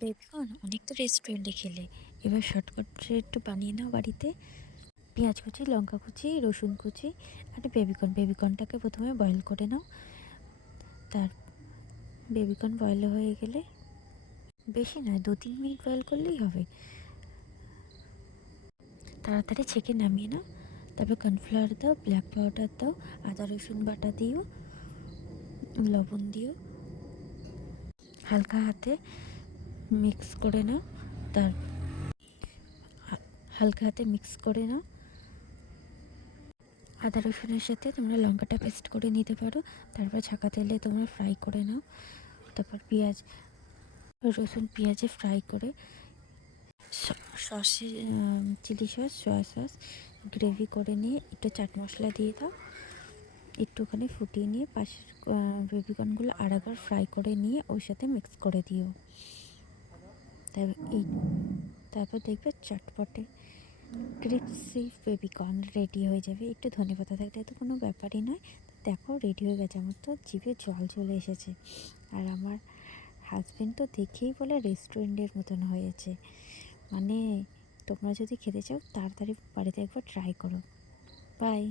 Baby corn অনেক তো রেস্টুরেন্টে খেলে, এবার শর্টকাটে একটু বানিয়ে নাও বাড়িতে। পেঁয়াজ কুচি, লঙ্কা কুচি, রসুন কুচি আর বেবিকর্নটাকে প্রথমে বয়েল করে নাও। তার বেবিকর্ন বয়েল হয়ে গেলে, বেশি নয় 2-3 মিনিট বয়েল করলেই হবে, তাড়াতাড়ি ছেঁকে নামিয়ে নাও। তারপর কর্নফ্লাওয়ার দাও, ব্ল্যাক পাউডার দাও, আদা রসুন বাটা দিও, লবণ দিও, হালকা হাতে মিক্স করে নাও। তার হালকা হাতে মিক্স করে নাও। আদা রসুনের সাথে তোমরা লঙ্কাটা পেস্ট করে নিতে পারো। তারপর ছাকা তেলে তোমরা ফ্রাই করে নাও। তারপর রসুন পেঁয়াজে ফ্রাই করে সসে chilli sauce, soya sauce gravy করে নিয়ে একটু চাট মশলা দিয়ে দাও। একটুখানি ফুটিয়ে নিয়ে পাশের বেবিকর্নগুলো আরেকবার ফ্রাই করে নিয়ে ওর সাথে মিক্স করে দিও। তারপর দেখবে চটপটে ক্রিপসি বেবিকর্ন রেডি হয়ে যাবে। একটু ধনেপাতা থাকলে তো কোনো ব্যাপারই নয়। দেখো রেডি হয়ে গেছে, আমার তো জিভে জল চলে এসেছে। আর আমার হাজব্যান্ড তো দেখেই বলে রেস্টুরেন্টের মতন হয়েছে। মানে তোমরা যদি খেতে চাও তাড়াতাড়ি বাড়িতে একবার ট্রাই করো। বাই।